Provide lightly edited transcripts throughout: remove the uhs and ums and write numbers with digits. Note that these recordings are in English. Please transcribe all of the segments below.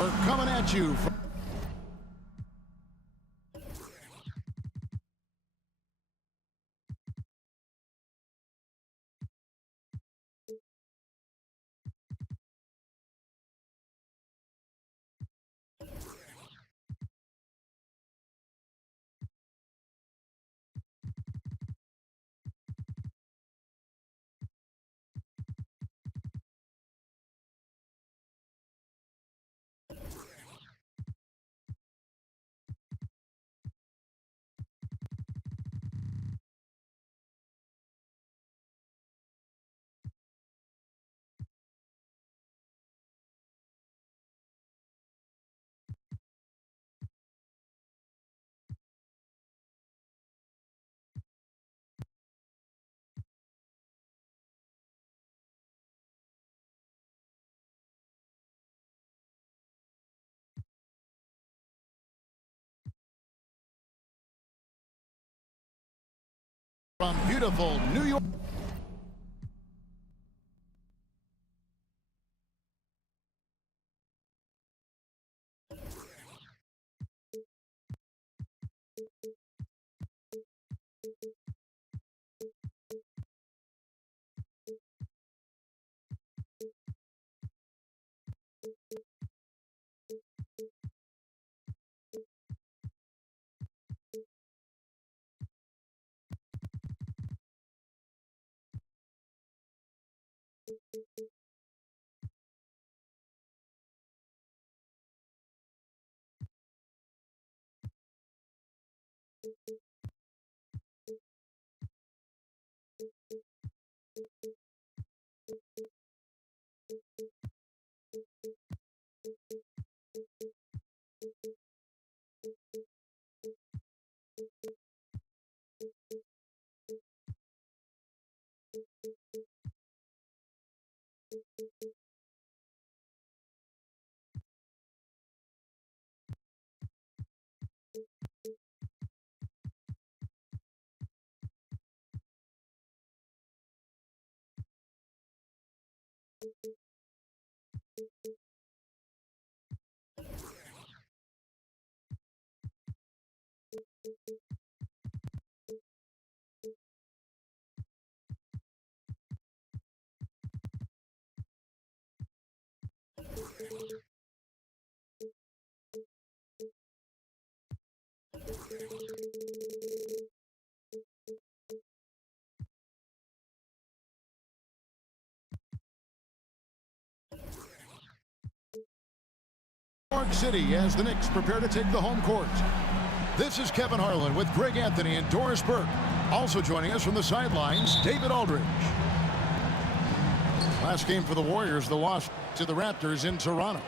We're coming at you from beautiful New York. New York City as the Knicks prepare to take the home court. This is Kevin Harlan with Greg Anthony and Doris Burke. Also joining us from the sidelines, David Aldridge. Last game for the Warriors, the loss to the Raptors in Toronto.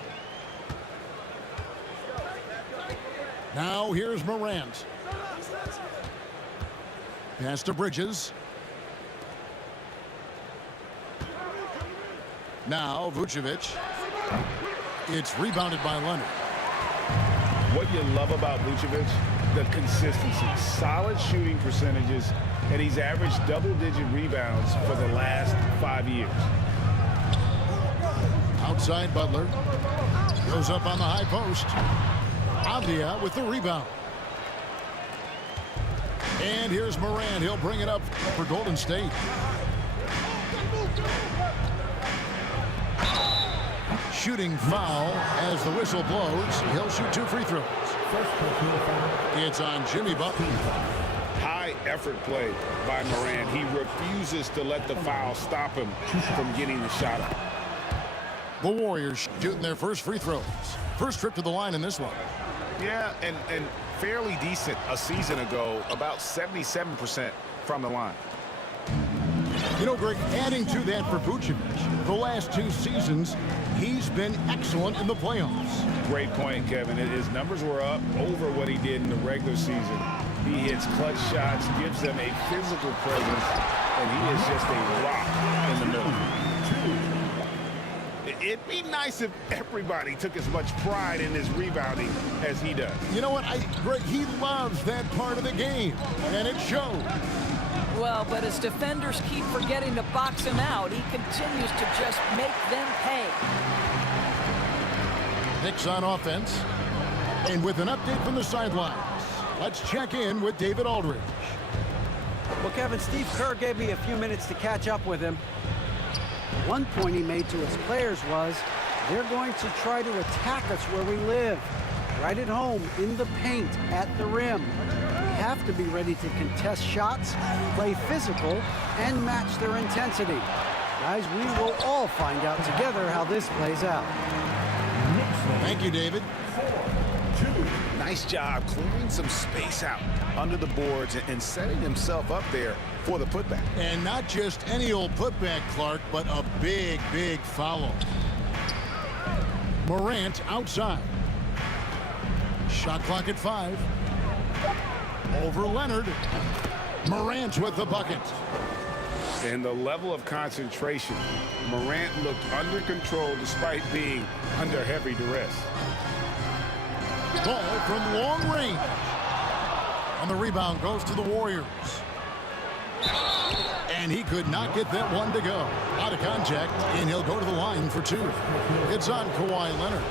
Now here's Morant. Pass to Bridges. Now Vucevic. It's rebounded by Leonard. What you love about Vucevic, the consistency, solid shooting percentages, and he's averaged double-digit rebounds for the last 5 years. Outside Butler. Goes up on the high post. Avdia with the rebound. And here's Morant. He'll bring it up for Golden State. Shooting foul as the whistle blows. He'll shoot 2 free throws. It's on Jimmy Butler. High effort play by Morant. He refuses to let the foul stop him from getting the shot up. The Warriors shooting their first free throws. First trip to the line in this one. Yeah, and fairly decent a season ago, about 77% from the line. You know, Greg, adding to that for Vucevic, the last 2 seasons, he's been excellent in the playoffs. Great point, Kevin. His numbers were up over what he did in the regular season. He hits clutch shots, gives them a physical presence, and he is just a rock in the middle. It'd be nice if everybody took as much pride in his rebounding as he does. You know what, Greg, he loves that part of the game, and it shows. Well, but as defenders keep forgetting to box him out, he continues to just make them pay. Knicks on offense. And with an update from the sidelines, let's check in with David Aldridge. Well, Kevin, Steve Kerr gave me a few minutes to catch up with him. One point he made to his players was, they're going to try to attack us where we live, right at home, in the paint, at the rim. We have to be ready to contest shots, play physical, and match their intensity. Guys, we will all find out together how this plays out. Thank you, David. Nice job clearing some space out under the boards and setting himself up there for the putback. And not just any old putback, Clark, but a big, big foul. Morant outside. Shot clock at 5. Over Leonard. Morant with the bucket. And the level of concentration, Morant looked under control despite being under heavy duress. Ball from long range. And the rebound goes to the Warriors. And he could not get that one to go. Out of contact, and he'll go to the line for 2. It's on Kawhi Leonard.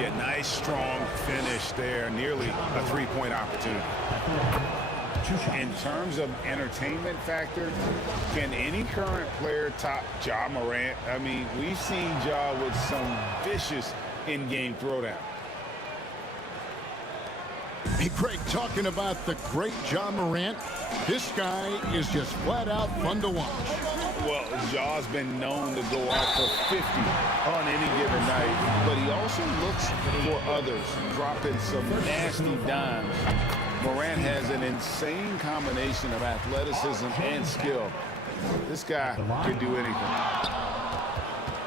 Yeah, nice, strong finish there. Nearly a three-point opportunity. In terms of entertainment factor, can any current player top Ja Morant? I mean, we've seen Ja with some vicious in-game throwdown. Hey, Craig, talking about the great Ja Morant, this guy is just flat out fun to watch. Well, Ja's been known to go off for 50 on any given night, but he also looks for others, dropping some nasty dimes. Morant has an insane combination of athleticism and skill. This guy can do anything.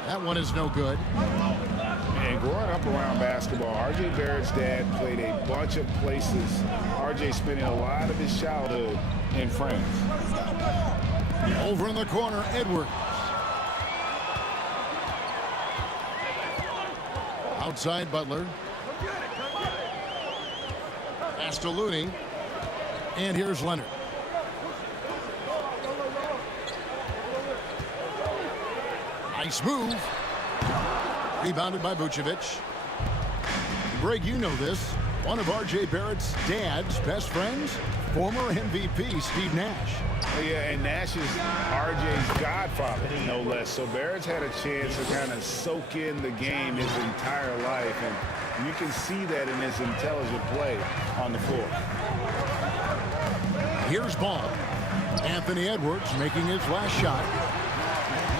That one is no good. And growing up around basketball, R.J. Barrett's dad played a bunch of places. R.J. spending a lot of his childhood in France. Over in the corner, Edwards. Outside, Butler. Pass to Looney. And here's Leonard. Nice move. Rebounded by Vucevic. Greg, you know this. One of R.J. Barrett's dad's best friends, former MVP Steve Nash. Yeah, and Nash is R.J.'s godfather, no less. So Barrett's had a chance to kind of soak in the game his entire life, and you can see that in his intelligent play on the floor. Here's ball. Anthony Edwards making his last shot.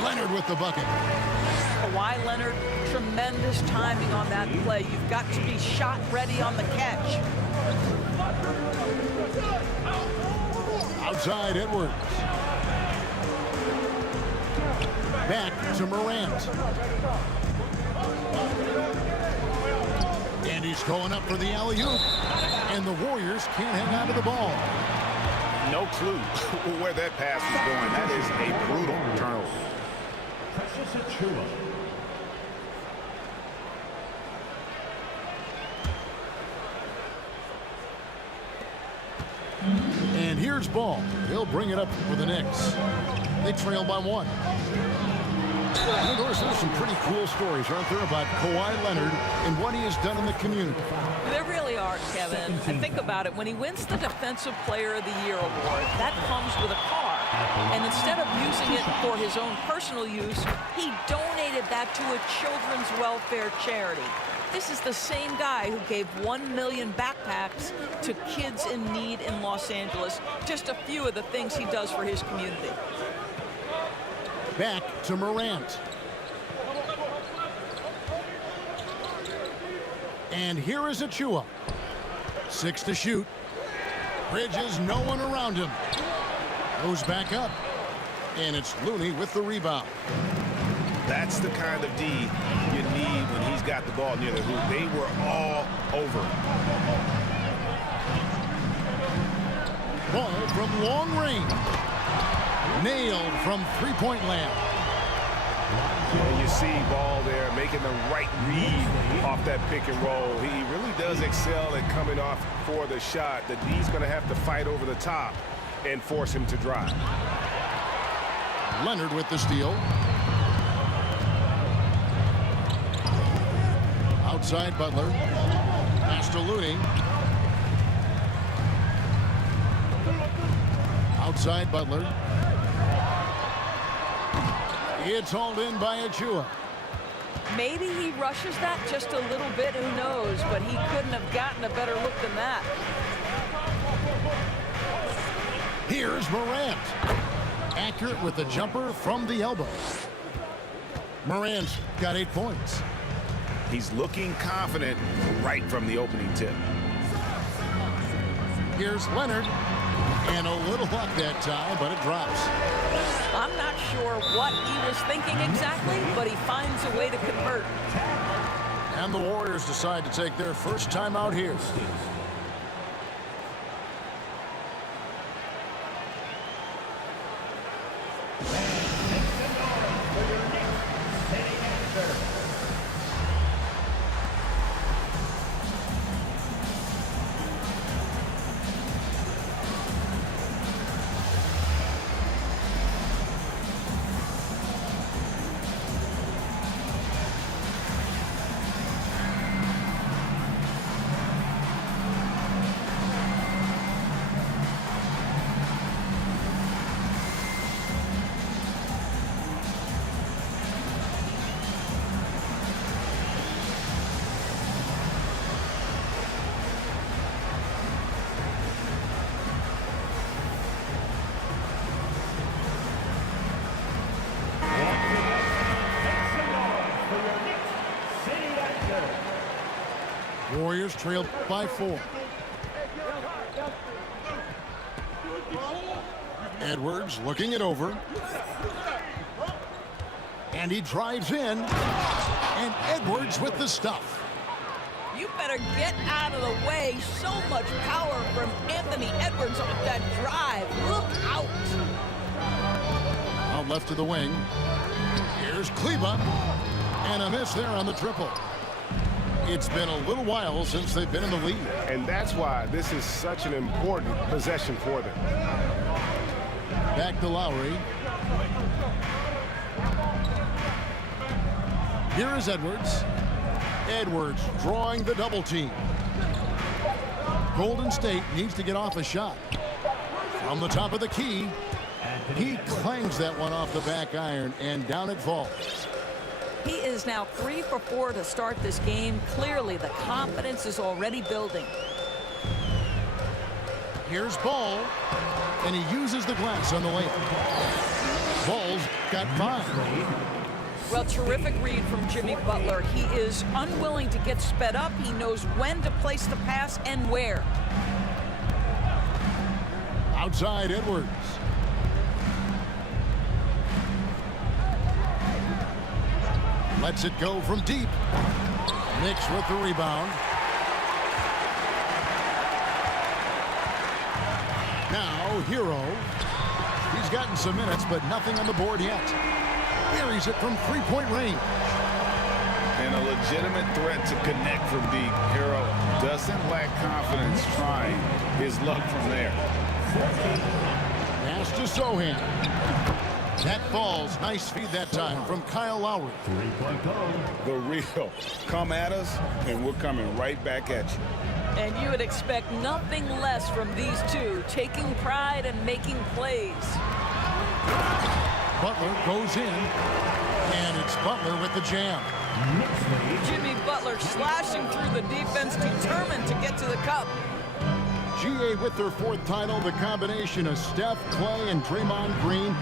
Leonard with the bucket. Kawhi Leonard, tremendous timing on that play. You've got to be shot ready on the catch. Outside, Edwards. Back to Morant. And he's going up for the alley-oop. And the Warriors can't hang on to the ball. No clue where that pass was going. That is a brutal turnover. And here's ball. He'll bring it up for the Knicks. They trail by 1. And of course, there's some pretty cool stories, aren't there, about Kawhi Leonard and what he has done in the community. There really are, Kevin. And think about it. When he wins the Defensive Player of the Year award, that comes with a car. And instead of using it for his own personal use, he donated that to a children's welfare charity. This is the same guy who gave 1 million backpacks to kids in need in Los Angeles. Just a few of the things he does for his community. Back to Morant. And here is Achua. 6 to shoot. Bridges, no one around him. Goes back up. And it's Looney with the rebound. That's the kind of D you need when he's got the ball near the hoop. They were all over. Ball from long range. Nailed from three-point land. And you see Ball there making the right read off that pick and roll. He really does excel at coming off for the shot. The D's going to have to fight over the top and force him to drive. Leonard with the steal. Outside Butler. Pass to Looney. Outside Butler. It's hauled in by Achua. Maybe he rushes that just a little bit, who knows, but he couldn't have gotten a better look than that. Here's Morant. Accurate with the jumper from the elbow. Morant's got 8 points. He's looking confident right from the opening tip. Here's Leonard. And a little luck that time, but it drops. I'm not sure what he was thinking exactly, but he finds a way to convert. And the Warriors decide to take their first time out here. Warriors trailed by 4. Edwards looking it over. And he drives in. And Edwards with the stuff. You better get out of the way. So much power from Anthony Edwards off that drive. Look out. Out left to the wing. Here's Kleba. And a miss there on the triple. It's been a little while since they've been in the lead. And that's why this is such an important possession for them. Back to Lowry. Here is Edwards. Edwards drawing the double team. Golden State needs to get off a shot. From the top of the key, he clangs that one off the back iron, and down it falls. He is now 3 for 4 to start this game. Clearly, the confidence is already building. Here's Ball, and he uses the glass on the layup. Ball's got 5. Well, terrific read from Jimmy Butler. He is unwilling to get sped up. He knows when to place the pass and where. Outside Edwards. Lets it go from deep. Knicks with the rebound. Now, Hero. He's gotten some minutes, but nothing on the board yet. Buries it from three-point range. And a legitimate threat to connect from deep. Hero doesn't lack confidence trying his luck from there. Pass to Sohan. That falls. Nice feed that time from Kyle Lowry. The real. Come at us, and we're coming right back at you. And you would expect nothing less from these two, taking pride and making plays. Butler goes in, and it's Butler with the jam. Jimmy Butler slashing through the defense, determined to get to the cup. GA with their 4th title, the combination of Steph, Clay, and Draymond Green,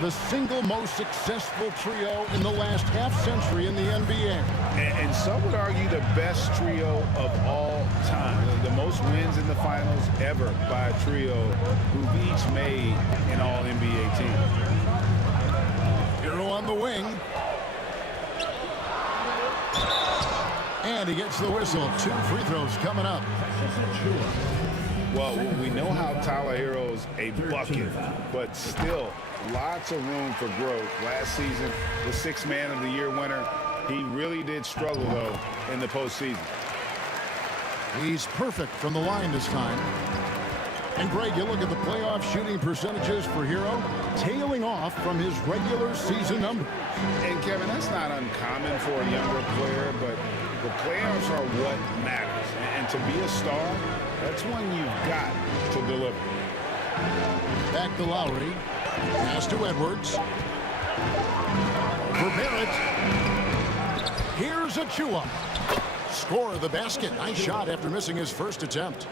the single most successful trio in the last half-century in the NBA. And some would argue the best trio of all time. The most wins in the finals ever by a trio who've each made an All-NBA team. Hero on the wing. And he gets the whistle. 2 free throws coming up. Well, we know how Tyler Hero's a bucket, but still lots of room for growth. Last season, the 6th Man of the Year winner, he really did struggle, though, in the postseason. He's perfect from the line this time. And, Greg, you look at the playoff shooting percentages for Hero, tailing off from his regular season numbers. And, Kevin, that's not uncommon for a younger player, but The playoffs are what matters. And to be a star, that's when you've got to deliver. Back to Lowry. Pass to Edwards. For Barrett. Here's Achua. Score of the basket. Nice shot after missing his first attempt.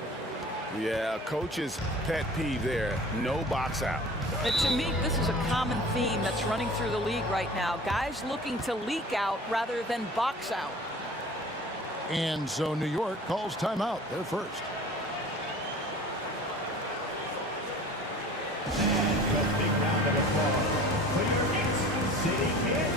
Yeah, coach's pet peeve there. No box out. To me, this is a common theme that's running through the league right now. Guys looking to leak out rather than box out. And so New York calls timeout. They're first. Big round of applause for your Knicks City Kid.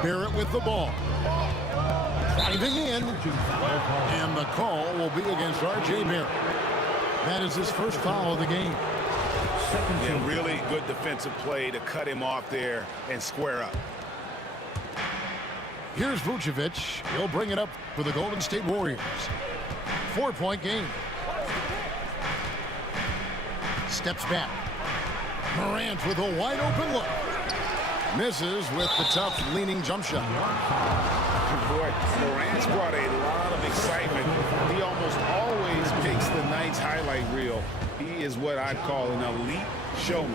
Barrett with the ball. Driving in. And the call will be against R.J. Barrett. That is his first foul of the game. Yeah, really good defensive play to cut him off there and square up. Here's Vucevic. He'll bring it up for the Golden State Warriors. 4-point game. Steps back. Morant with a wide open look. Misses with the tough leaning jump shot. Boy, Morant's brought a lot of excitement. He almost always picks the night's highlight reel. He is what I'd call an elite showman.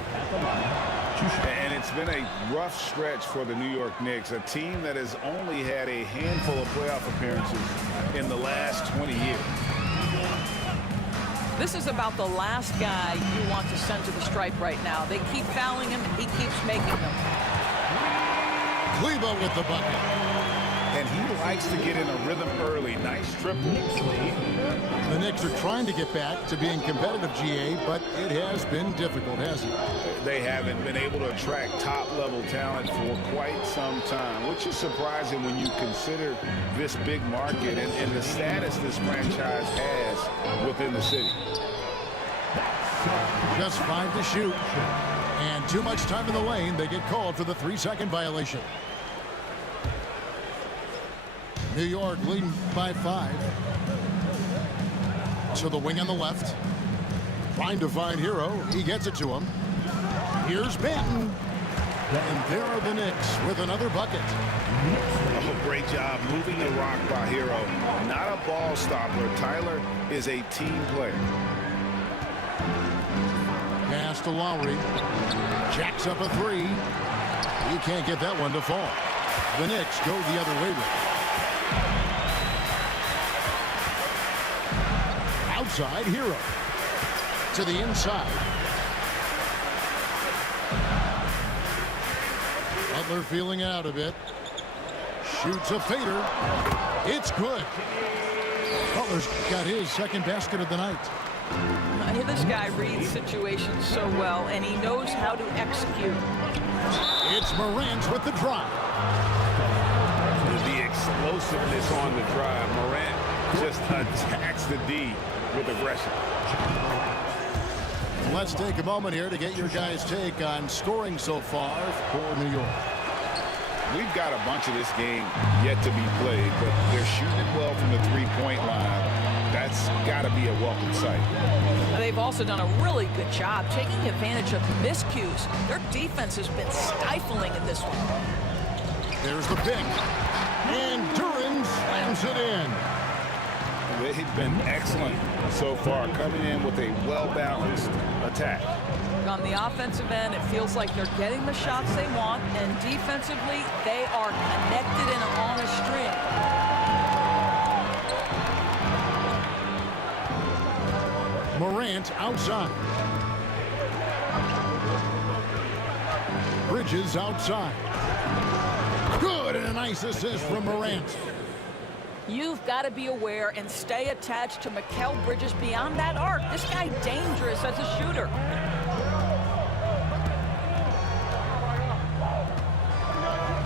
And it's been a rough stretch for the New York Knicks, a team that has only had a handful of playoff appearances in the last 20 years. This is about the last guy you want to send to the stripe right now. They keep fouling him. He keeps making them. Kleba with the bucket. And he likes to get in a rhythm early. Nice triple. The Knicks are trying to get back to being competitive, GA, but it has been difficult, hasn't it? They haven't been able to attract top-level talent for quite some time, which is surprising when you consider this big market and the status this franchise has within the city. Just 5 to shoot. And too much time in the lane. They get called for the 3-second violation. New York leading by 5. To the wing on the left. Trying to find Hero. He gets it to him. Here's Banton. And there are the Knicks with another bucket. Oh, great job moving the rock by Hero. Not a ball stopper. Tyler is a team player. Pass to Lowry. Jacks up a 3. He can't get that one to fall. The Knicks go the other way with it. Outside, Hero. To the inside. Butler feeling it out a bit. Shoots a fader. It's good. Butler's got his second basket of the night. This guy reads situations so well, and he knows how to execute. It's Morant with the drive. The explosiveness on the drive. Morant just attacks the D with aggression. Let's take a moment here to get your guys' take on scoring so far for New York. We've got a bunch of this game yet to be played, but they're shooting it well from the three-point line. That's got to be a welcome sight. They've also done a really good job taking advantage of miscues. Their defense has been stifling in this one. There's the pick. And Duran slams it in. They've been excellent so far, coming in with a well-balanced attack. On the offensive end, it feels like they're getting the shots they want, and defensively, they are connected and on a string. Morant outside. Bridges outside. Good, and a nice assist from Morant. You've got to be aware and stay attached to Mikal Bridges beyond that arc. This guy dangerous as a shooter.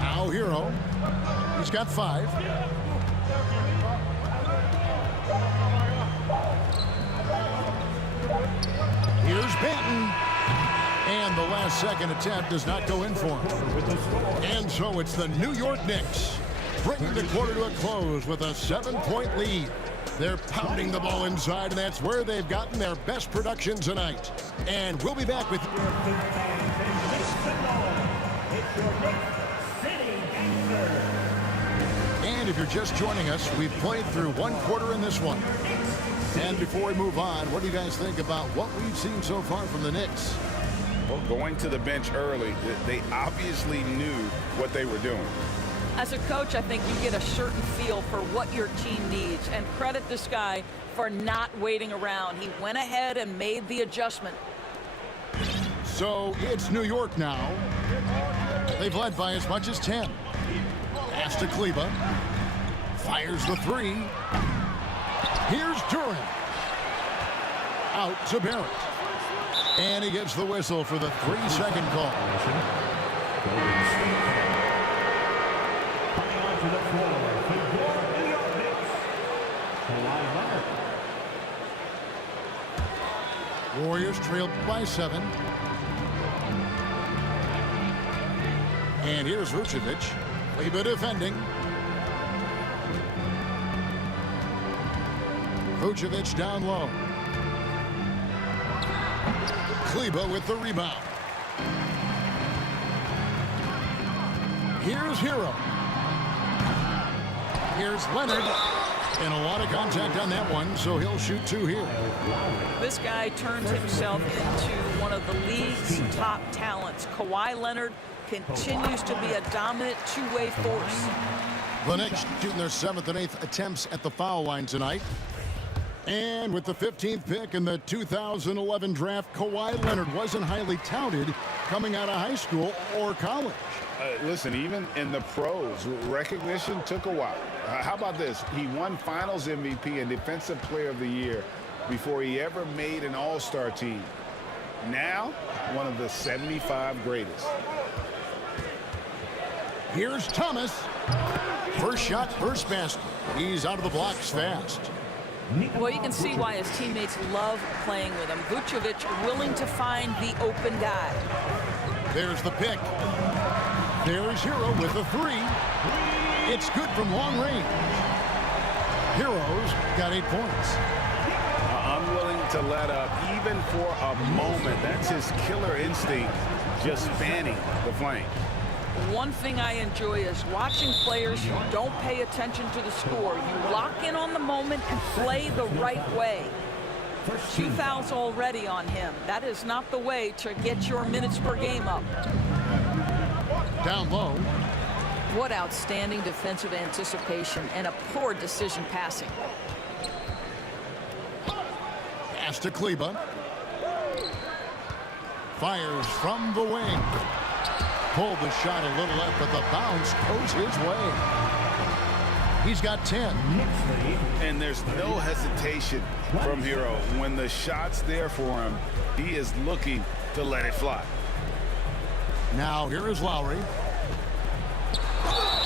Now Hero. He's got 5. Here's Banton. And the last second attempt does not go in for him. And so it's the New York Knicks bringing the quarter to a close with a 7-point lead. They're pounding the ball inside, and that's where they've gotten their best production tonight. And we'll be back with you. And if you're just joining us, we've played through 1 quarter in this one. And before we move on, what do you guys think about what we've seen so far from the Knicks? Well, going to the bench early, they obviously knew what they were doing. As a coach, I think you get a certain feel for what your team needs, and credit this guy for not waiting around. He went ahead and made the adjustment. So it's New York now. They've led by as much as 10. Pass to Kleba. Fires the 3. Here's Durant. Out to Barrett. And he gives the whistle for the 3-second call. Warriors trailed by 7. And here's Vucevic. Kleba defending. Vucevic down low. Kleba with the rebound. Here's Hero. Here's Leonard. And a lot of contact on that one, so he'll shoot 2 here. This guy turned himself into one of the league's top talents. Kawhi Leonard continues to be a dominant two-way force. The Knicks shooting their 7th and 8th attempts at the foul line tonight. And with the 15th pick in the 2011 draft, Kawhi Leonard wasn't highly touted coming out of high school or college. Listen, even in the pros, recognition took a while. How about this? He won Finals MVP and Defensive Player of the Year before he ever made an All-Star team. Now, one of the 75 greatest. Here's Thomas. First shot, first basket. He's out of the blocks fast. Well, you can see why his teammates love playing with him. Vucevic willing to find the open guy. There's the pick. There's Hero with a 3. It's good from long range. Hero's got 8 points. Unwilling to let up even for a moment. That's his killer instinct, just spanning the flank. One thing I enjoy is watching players who don't pay attention to the score. You lock in on the moment and play the right way. 2 fouls already on him. That is not the way to get your minutes per game up. Down low. What outstanding defensive anticipation and a poor decision passing. Pass to Kleba. Fires from the wing. Pulled the shot a little left, but the bounce goes his way. He's got 10. And there's no hesitation from Hero. When the shot's there for him, he is looking to let it fly. Now here is Lowry.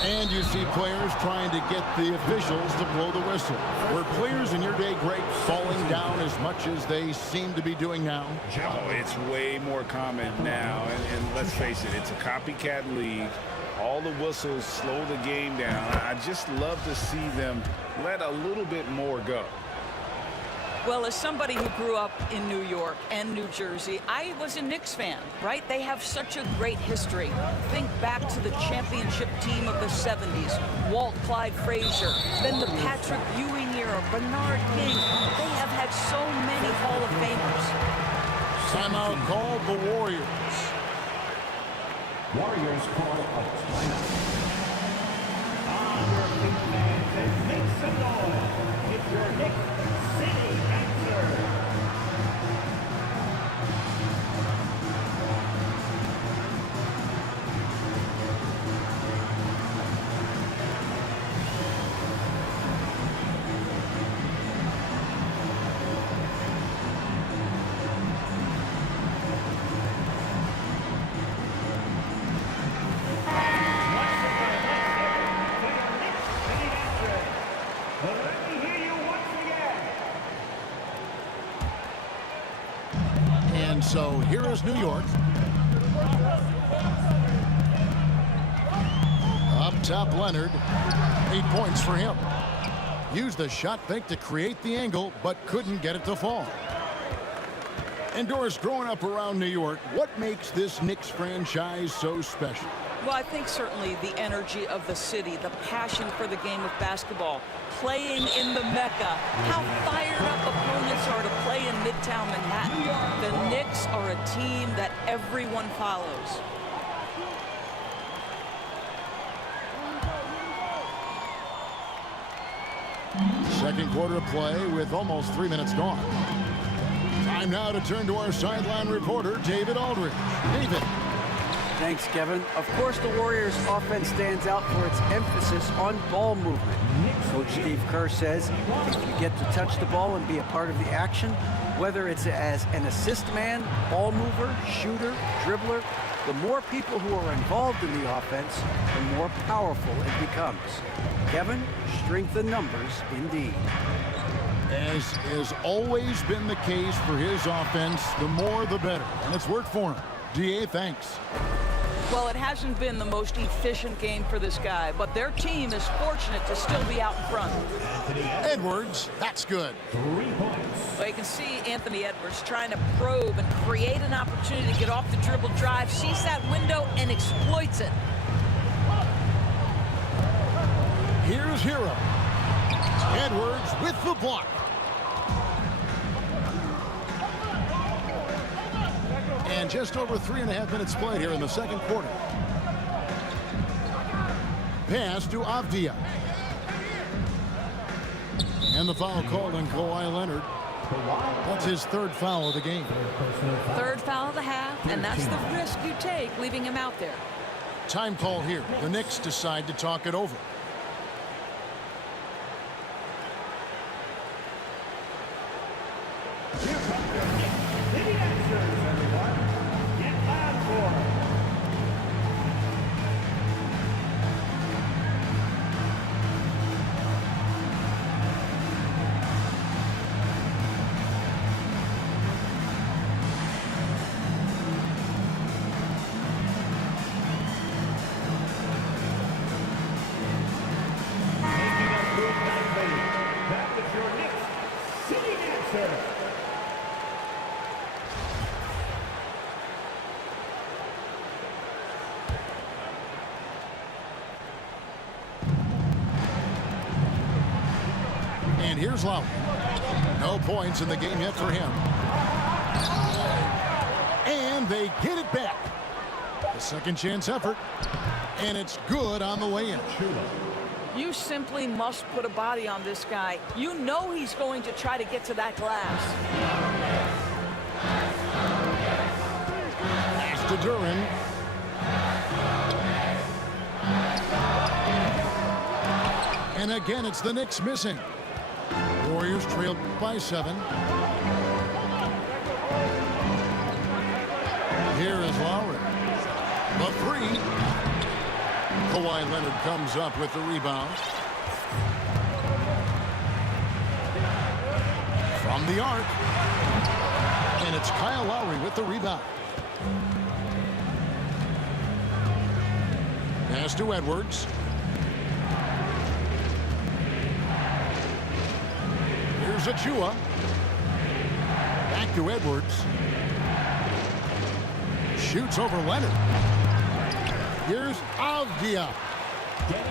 And you see players trying to get the officials to blow the whistle. Were players in your day great falling down as much as they seem to be doing now? Oh, it's way more common now. And let's face it, it's a copycat league. All the whistles slow the game down. I just love to see them let a little bit more go. Well, as somebody who grew up in New York and New Jersey, I was a Knicks fan, right? They have such a great history. Think back to the championship team of the 70s. Walt Clyde Frazier, then the Patrick Ewing era, Bernard King. They have had so many Hall of Famers. Timeout called the Warriors. Warriors call a timeout. On your feet, fans, and make some noise. It's your Knicks City answer. And so here is New York. Up top, Leonard. 8 points for him. Used the shot fake to create the angle, but couldn't get it to fall. And Doris, growing up around New York, what makes this Knicks franchise so special? Well, I think certainly the energy of the city, the passion for the game of basketball, playing in the Mecca, how fired up opponents are to play in Midtown Manhattan. The Knicks are a team that everyone follows. Second quarter of play with almost 3 minutes gone. Time now to turn to our sideline reporter, David Aldridge. David. Thanks, Kevin. Of course, the Warriors' offense stands out for its emphasis on ball movement. Coach Steve Kerr says if you get to touch the ball and be a part of the action, whether it's as an assist man, ball mover, shooter, dribbler, the more people who are involved in the offense, the more powerful it becomes. Kevin, strength in numbers indeed. As has always been the case for his offense, the more the better. And it's worked for him. DA, thanks. Well, it hasn't been the most efficient game for this guy, but their team is fortunate to still be out in front. Edwards, that's good. 3 points. Well, you can see Anthony Edwards trying to probe and create an opportunity to get off the dribble drive, sees that window and exploits it. Here's Hero. Edwards with the block. And just over 3.5 minutes played here in the second quarter. Pass to Avdia. And the foul called on Kawhi Leonard. That's his third foul of the game. Third foul of the half, and that's the risk you take, leaving him out there. Time call here. The Knicks decide to talk it over. Here comes your Knicks City answers, everyone. Get loud for them. Making a good night, lady. That was your Knicks City answer. And here's Lowry. No points in the game yet for him. And they get it back. The second chance effort. And it's good on the way in. You simply must put a body on this guy. You know he's going to try to get to that glass. Pass to Duran. And again, it's the Knicks missing. Warriors trailed by 7. Here is Lowry. The 3. Kawhi Leonard comes up with the rebound. From the arc. And it's Kyle Lowry with the rebound. Pass to Edwards. Here's Achua. Back to Edwards. Shoots over Leonard. Here's Avdia.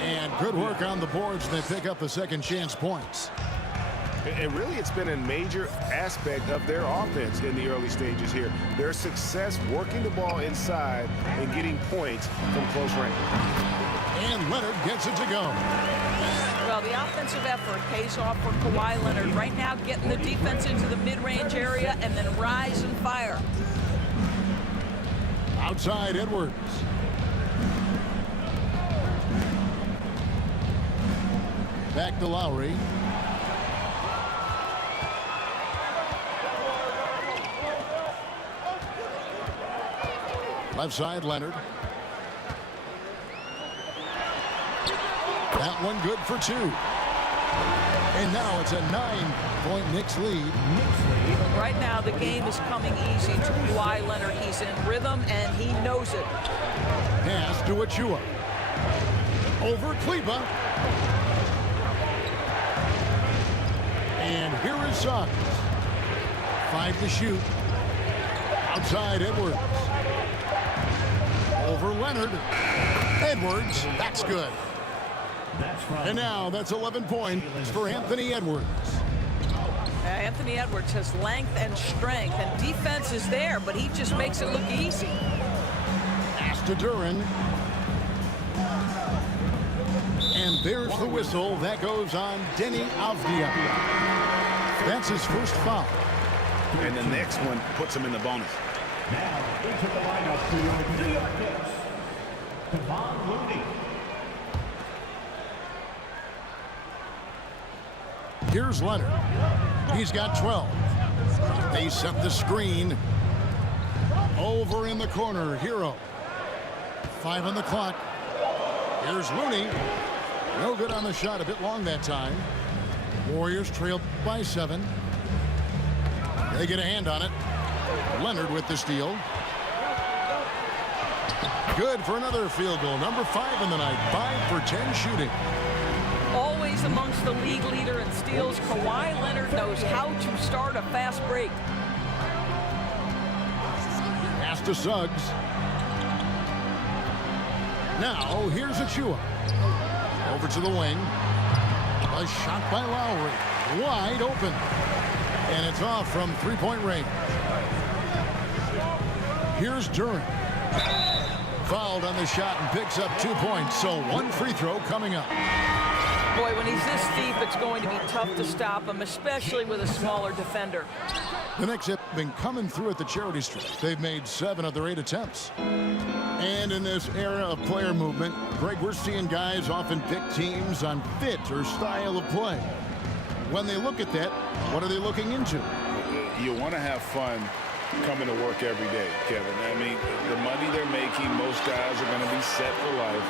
And good work on the boards. They pick up the second chance points. And really, it's been a major aspect of their offense in the early stages here. Their success working the ball inside and getting points from close range. And Leonard gets it to go. Well, the offensive effort pays off for Kawhi Leonard. Right now, getting the defense into the mid-range area and then rise and fire. Outside Edwards. Back to Lowry. Left side, Leonard. That one good for 2. And now it's a 9-point Knicks lead. Right now, the game is coming easy to Kawhi Leonard. He's in rhythm, and he knows it. Pass to Achua. Over Kleba. And here is Suggs. 5 to shoot. Outside Edwards. Over Leonard. Edwards. That's good. And now that's 11 points for Anthony Edwards. Anthony Edwards has length and strength, and defense is there, but he just makes it look easy. Pass to Duran. And there's the whistle. That goes on Denny Avdia. That's his first foul. And the next one puts him in the bonus. Now into the lineup for your New York Knicks, Kevon Looney. Here's Leonard. He's got 12. They set the screen. Over in the corner, Hero. 5 on the clock. Here's Looney. No good on the shot, a bit long that time. Warriors trailed by 7. They get a hand on it. Leonard with the steal. Good for another field goal. Number 5 in the night. 5 for 10 shooting. Always amongst the league leader in steals, Kawhi Leonard knows how to start a fast break. Pass to Suggs. Now, here's Achua. Over to the wing. A shot by Lowry. Wide open. And it's off from three-point range. Here's Duran. Fouled on the shot and picks up 2 points. So 1 free throw coming up. Boy, when he's this deep, it's going to be tough to stop him, especially with a smaller defender. The Knicks have been coming through at the charity stripe. They've made 7 of their 8 attempts. And in this era of player movement, Greg, we're seeing guys often pick teams on fit or style of play. When they look at that, what are they looking into? You want to have fun coming to work every day, Kevin. I mean, the money they're making, most guys are going to be set for life.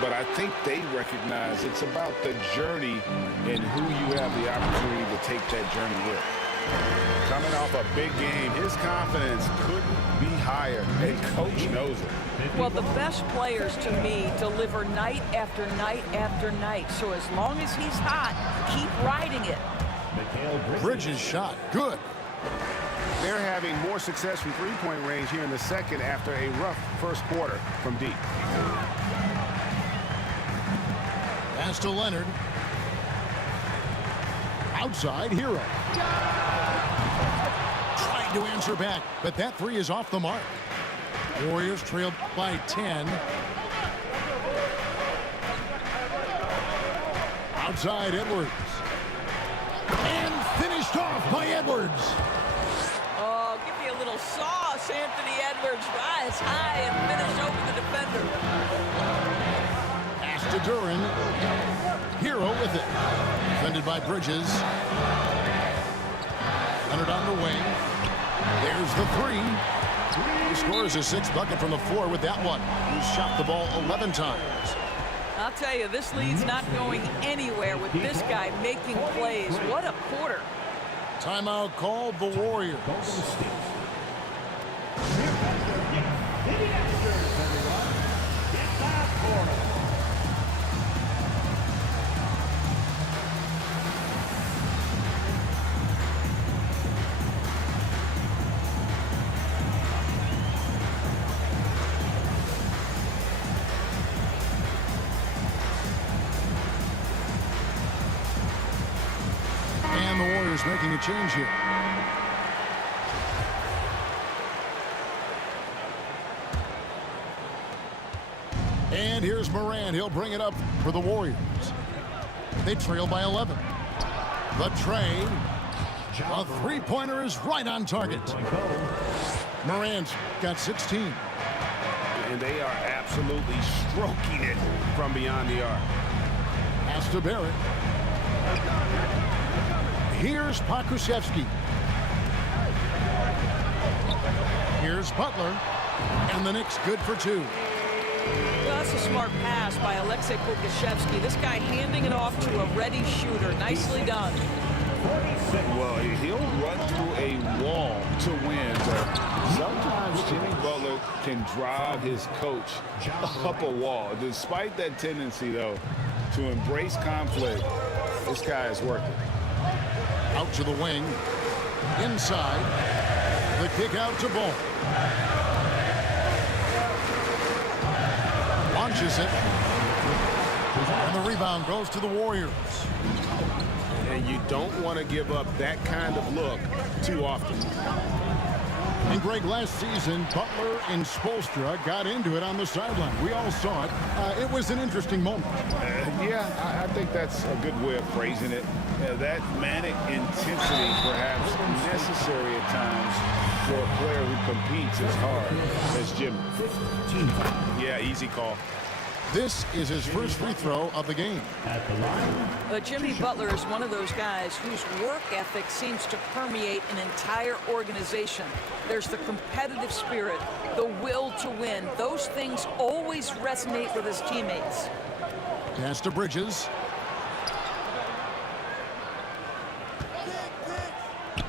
But I think they recognize it's about the journey and who you have the opportunity to take that journey with. Coming off a big game, his confidence couldn't be higher, and coach knows it. Well, the best players, to me, deliver night after night after night. So as long as he's hot, keep riding it. Bridges shot. Good. They're having more success from three-point range here in the second after a rough first quarter from deep. Pass to Leonard. Outside, Hero. Trying to answer back, but that 3 is off the mark. Warriors trailed by 10. Outside, Edwards. And finished off by Edwards. Oh, give me a little sauce, Anthony Edwards. Rise high and finish over the defender. Pass to Duran. Hero with it. Defended by Bridges. Leonard on the wing. There's the 3. He scores a 6th bucket from the floor with that one. He's shot the ball 11 times. I'll tell you, this lead's not going anywhere with this guy making plays. What a quarter. Timeout called the Warriors. And the Warriors making a change here. And here's Moran. He'll bring it up for the Warriors. They trail by 11. The trade. A three-pointer is right on target. Moran's got 16. And they are absolutely stroking it from beyond the arc. Pass to Barrett. Here's Pokusevski. Here's Butler. And the Knicks good for 2. Well, that's a smart pass by Alexei Pokusevski. This guy handing it off to a ready shooter. Nicely done. Well, he'll run through a wall to win, but sometimes Jimmy Butler can drive his coach up a wall. Despite that tendency, though, to embrace conflict, this guy is worth it. Out to the wing. Inside. The kick out to Ball. Launches it. And the rebound goes to the Warriors. And you don't want to give up that kind of look too often. And Greg, last season, Butler and Spoelstra got into it on the sideline. We all saw it. It was an interesting moment. Yeah, I think that's a good way of phrasing it. That manic intensity, perhaps necessary at times for a player who competes as hard as Jimmy. Yeah, easy call. This is his first free throw of the game. Jimmy Butler is one of those guys whose work ethic seems to permeate an entire organization. There's the competitive spirit, the will to win. Those things always resonate with his teammates. Pass to Bridges.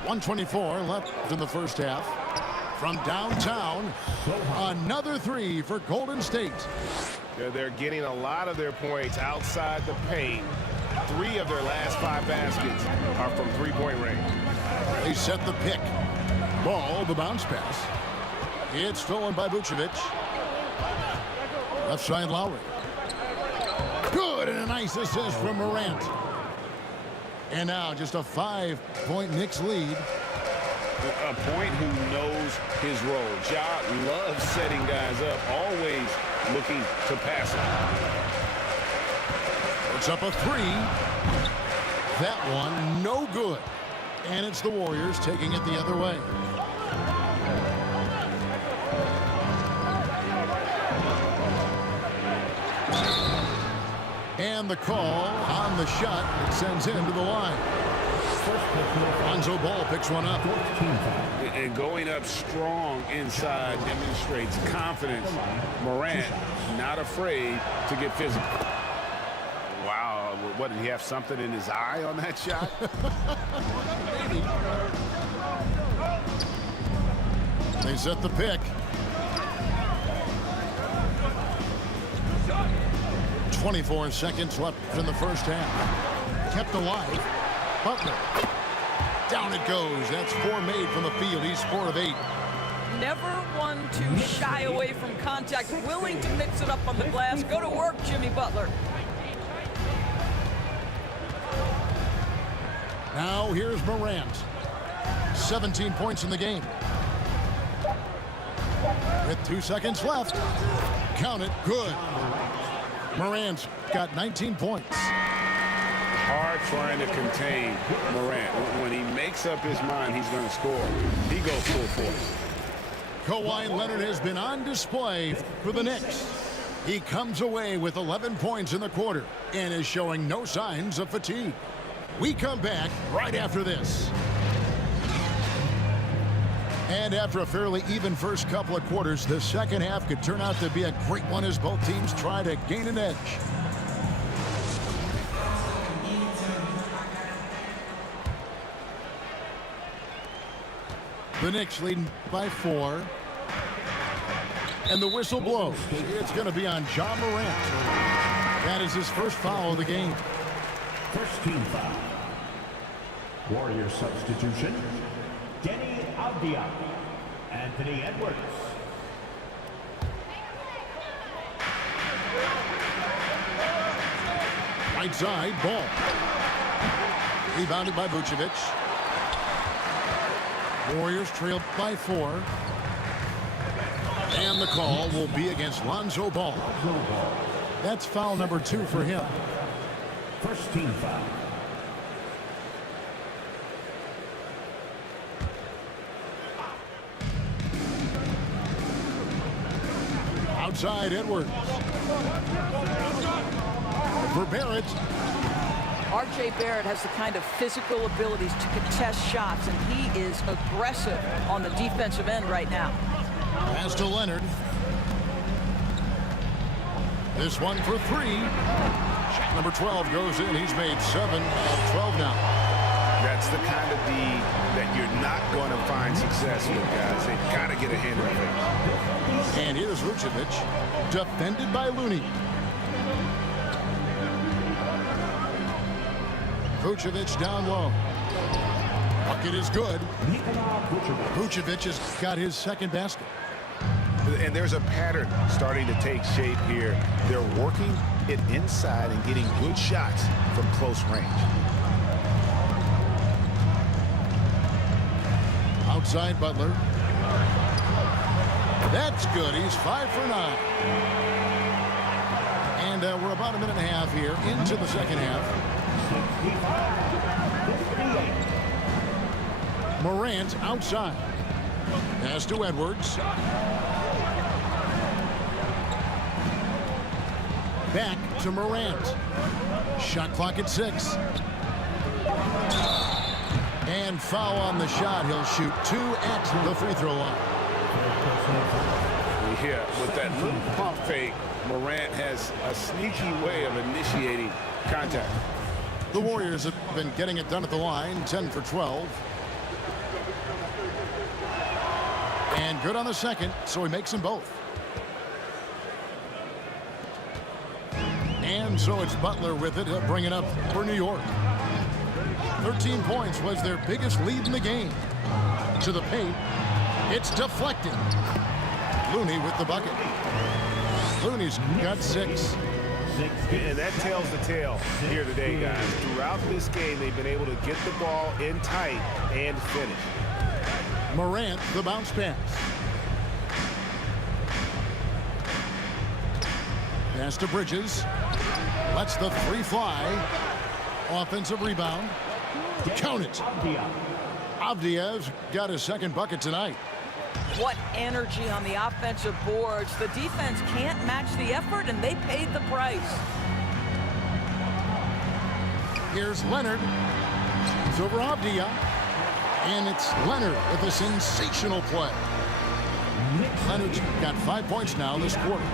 1:24 left in the first half. From downtown, another three for Golden State. They're getting a lot of their points outside the paint. 3 of their last 5 baskets are from three-point range. They set the pick. Ball, the bounce pass. It's stolen by Vucevic. Left side Lowry. Good, and a nice assist from Morant. And now just a 5-point Knicks lead. A point who knows his role. Ja loves setting guys up, always looking to pass it. It's up a 3. That one, no good. And it's the Warriors taking it the other way. And the call on the shot, it sends him to the line. Lonzo Ball picks one up. And going up strong inside demonstrates confidence. Morant not afraid to get physical. Wow, what, did he have something in his eye on that shot? They set the pick. 24 seconds left in the first half. Kept alive. Butler. Down it goes. That's 4 made from the field. He's 4 of 8. Never one to shy away from contact. Willing to mix it up on the glass. Go to work, Jimmy Butler. Now here's Morant. 17 points in the game. With 2 seconds left. Count it. Good. Morant's got 19 points. Hard trying to contain Morant. When he makes up his mind he's going to score, he goes full force. Kawhi Leonard has been on display for the Knicks. He comes away with 11 points in the quarter and is showing no signs of fatigue. We come back right after this. And after a fairly even first couple of quarters, the second half could turn out to be a great one as both teams try to gain an edge. The Knicks leading by 4. And the whistle blows. It's going to be on Ja Morant. That is his first foul of the game. First team foul. Warrior substitution. Denny Avdia. Anthony Edwards. Right side, Ball. Rebounded by Vucevic. Warriors trailed by 4. And the call will be against Lonzo Ball. That's foul number 2 for him. First team foul. Outside, Edwards. For Barrett. R.J. Barrett has the kind of physical abilities to contest shots, and he is aggressive on the defensive end right now. Pass to Leonard. This one for three. Shot number 12 goes in. He's made 7 of 12 now. That's the kind of D that you're not going to find success with, guys. They've got to get a handle of it. And here's Vucevic, defended by Looney. Vucevic down low. Bucket is good. Vucevic has got his second basket. And there's a pattern starting to take shape here. They're working it inside and getting good shots from close range. Outside Butler. That's good. He's 5 for 9. And we're about a minute and a half here into the second half. Morant outside. Pass to Edwards. Back to Morant. Shot clock at 6. And foul on the shot. He'll shoot 2 at the free throw line. Yeah, with that little pump fake, Morant has a sneaky way of initiating contact. The Warriors have been getting it done at the line, 10 for 12. And good on the second, so he makes them both. And so it's Butler with it. He'll bring it up for New York. 13 points was their biggest lead in the game. To the paint. It's deflected. Looney with the bucket. Looney's got 6. And that tells the tale here today, guys. Throughout this game, they've been able to get the ball in tight and finish. Morant, the bounce pass. Pass to Bridges. Lets the 3 fly. Offensive rebound. Count it. Avdiiv's got his second bucket tonight. What energy on the offensive boards. The defense can't match the effort, and they paid the price. Here's Leonard. It's over Avdiiv. And it's Leonard with a sensational play. Leonard's got 5 points now this quarter.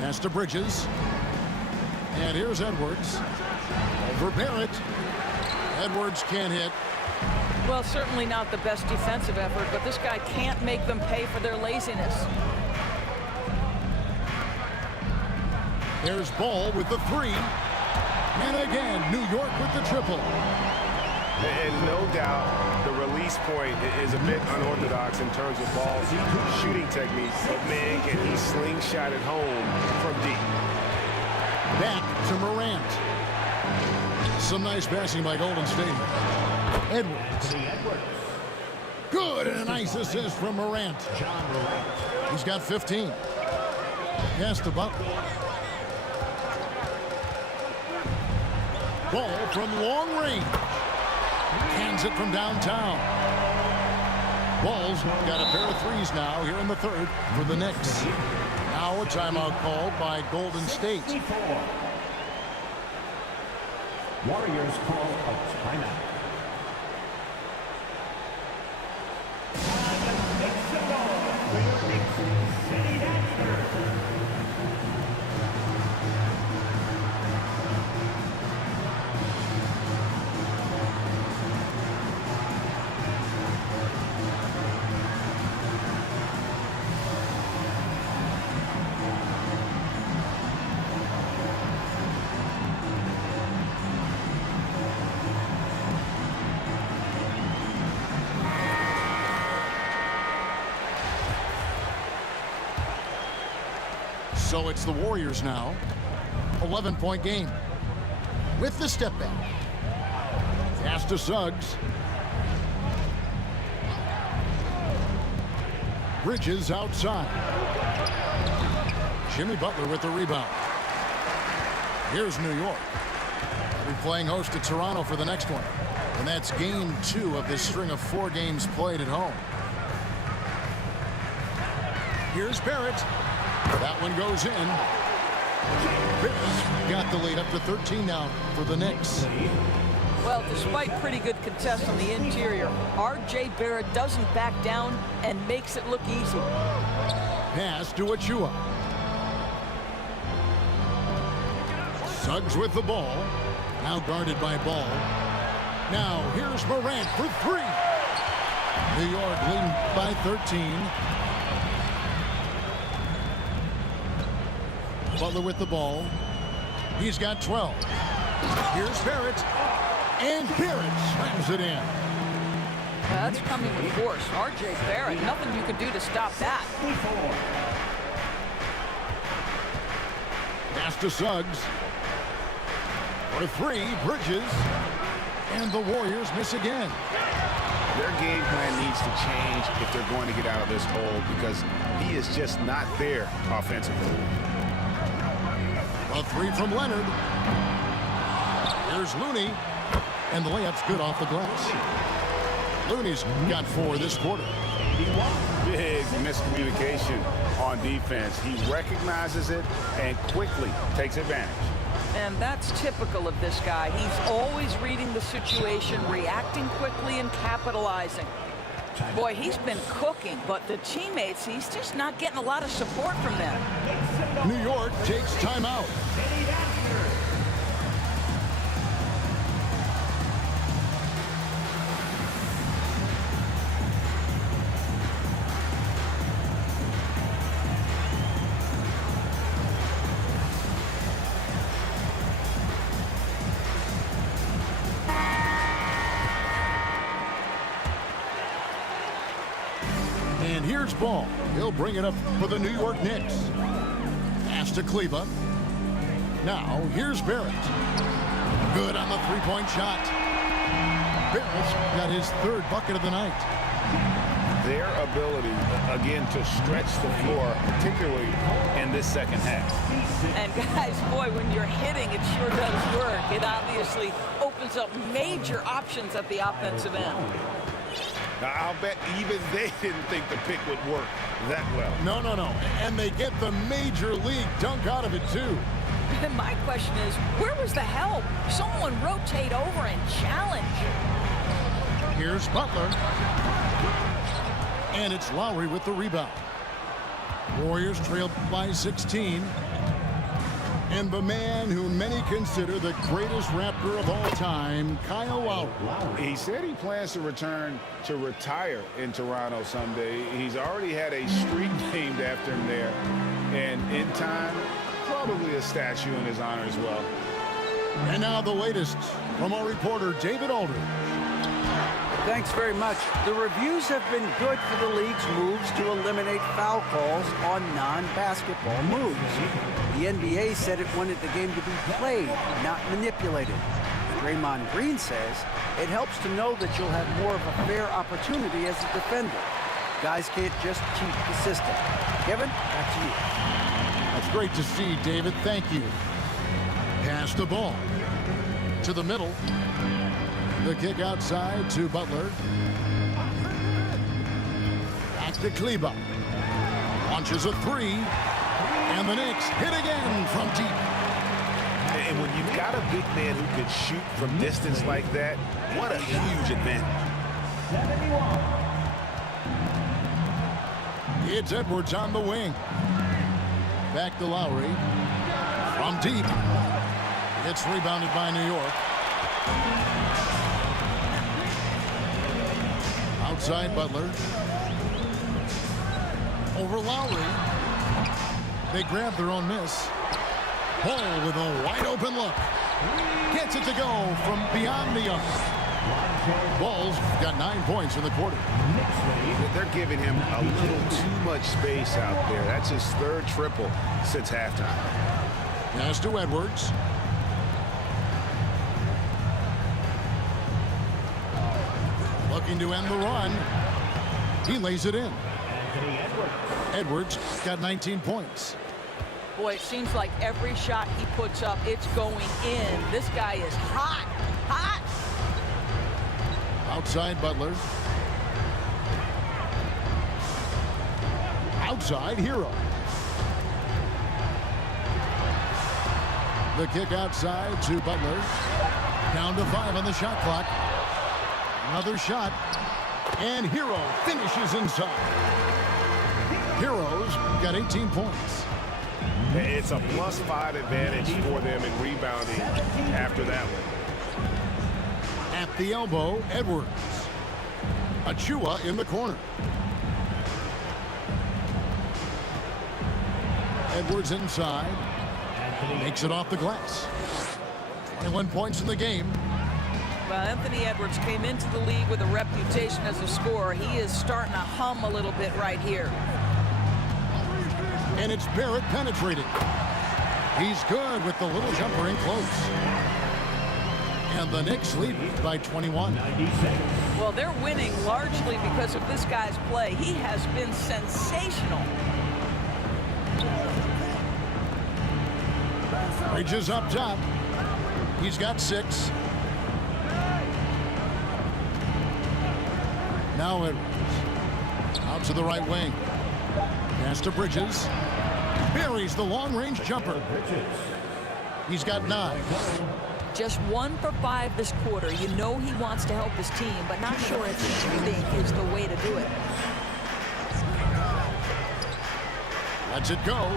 Pass to Bridges. And here's Edwards. Over Barrett. Edwards can't hit. Well, certainly not the best defensive effort, but this guy can't make them pay for their laziness. There's Ball with the 3. And again, New York with the triple. And no doubt the release point is a bit unorthodox in terms of Ball's shooting technique. But man, can he slingshot it home from deep. Back to Morant. Some nice passing by Golden State. Edwards. Good, and a nice assist from Morant. He's got 15. Pass to Butler. Ball from long range. Hands it from downtown. Ball's got a pair of 3s now here in the third for the Knicks. Now a timeout called by Golden State. Warriors call a timeout. So it's the Warriors now. 11-point game. With the step back. Pass to Suggs. Bridges outside. Jimmy Butler with the rebound. Here's New York. They'll be playing host to Toronto for the next one. And that's game 2 of this string of 4 games played at home. Here's Barrett. That one goes in. Barrett's got the lead up to 13 now for the Knicks. Well, despite pretty good contests on the interior, R.J. Barrett doesn't back down and makes it look easy. Pass to Achua. Suggs with the ball. Now guarded by Ball. Now here's Morant for three. New York leading by 13. Butler with the ball. He's got 12. Here's Barrett. And Barrett slams it in. That's coming with force. R.J. Barrett, nothing you can do to stop that. Pass to Suggs. For three, Bridges. And the Warriors miss again. Their game plan needs to change if they're going to get out of this hole because he is just not there offensively. A three from Leonard. Here's Looney. And the layup's good off the glass. Looney's got 4 this quarter. Big miscommunication on defense. He recognizes it and quickly takes advantage. And that's typical of this guy. He's always reading the situation, reacting quickly, and capitalizing. Boy, he's been cooking, but the teammates, he's just not getting a lot of support from them. New York takes timeout. And here's Ball. He'll bring it up for the New York Knicks. Pass to Kleba. Now, here's Barrett. Good on the three-point shot. Barrett's got his 3rd bucket of the night. Their ability, again, to stretch the floor, particularly in this second half. And guys, boy, when you're hitting, it sure does work. It obviously opens up major options at the offensive end. Now, I'll bet even they didn't think the pick would work that well. No. And they get the major league dunk out of it, too. And my question is, where was the help? Someone rotate over and challenge. Here's Butler. And it's Lowry with the rebound. Warriors trail by 16. And the man who many consider the greatest Raptor of all time, Kyle Lowry. He said he plans to return to retire in Toronto someday. He's already had a street named after him there. And in time, probably a statue in his honor as well. And now the latest from our reporter, David Aldridge. Thanks very much. The reviews have been good for the league's moves to eliminate foul calls on non-basketball moves. The NBA said it wanted the game to be played, not manipulated. Draymond Green says it helps to know that you'll have more of a fair opportunity as a defender. Guys can't just cheat the system. Kevin, back to you. That's great to see, David. Thank you. Pass the ball to the middle. The kick outside to Butler. Back to Kleba. Launches a three. And the Knicks hit again from deep. And when you've got a big man who can shoot from distance like that, what a huge advantage. It's Edwards on the wing. Back to Lowry. From deep. It's rebounded by New York. Outside Butler. Over Lowry. They grab their own miss. Ball with a wide open look. Gets it to go from beyond the arc. Ball's got 9 points in the quarter. They're giving him a little too much space out there. That's his 3rd triple since halftime. Pass to Edwards. Looking to end the run. He lays it in. Edwards got 19 points. Boy, it seems like every shot he puts up, it's going in. This guy is hot. Outside Butler. Outside Hero. The kick outside to Butler. Down to 5 on the shot clock. Another shot. And Hero finishes inside. Heroes got 18 points. It's a +5 advantage for them in rebounding after that one. At the elbow, Edwards. Achua in the corner. Edwards inside. Makes it off the glass. 21 points in the game. Well, Anthony Edwards came into the league with a reputation as a scorer. He is starting to hum a little bit right here. And it's Barrett penetrating. He's good with the little jumper in close. And the Knicks lead by 21. Well, they're winning largely because of this guy's play. He has been sensational. Bridges up top. He's got 6. Now Edwards. Out to the right wing. Pass to Bridges. Buries the long-range jumper. He's got 9. Just 1 for 5 this quarter. You know he wants to help his team, but not sure if shooting is the way to do it. Lets it go.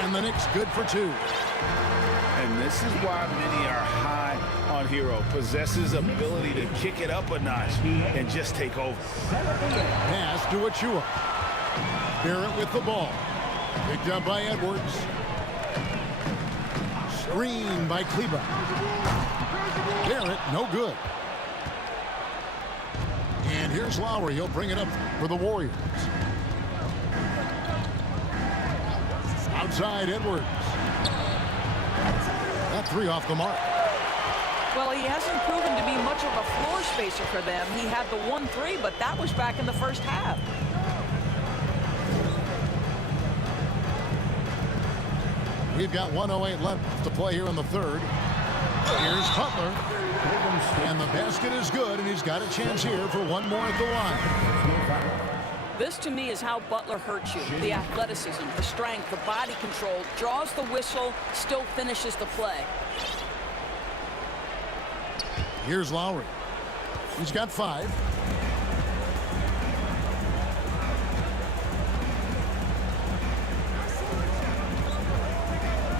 And the Knicks good for 2. And this is why many are high on Hero. Possesses ability to kick it up a notch and just take over. Pass to Achua. Barrett with the ball. Picked up by Edwards. Screen by Kleba. Barrett, no good. And here's Lowry. He'll bring it up for the Warriors. Outside Edwards. That 3 off the mark. Well, he hasn't proven to be much of a floor spacer for them. He had the 1-3, but that was back in the first half. We've got 1:08 left to play here in the third. Here's Butler. And the basket is good, and he's got a chance here for one more at the line. This, to me, is how Butler hurts you. The athleticism, the strength, the body control, draws the whistle, still finishes the play. Here's Lowry. He's got 5.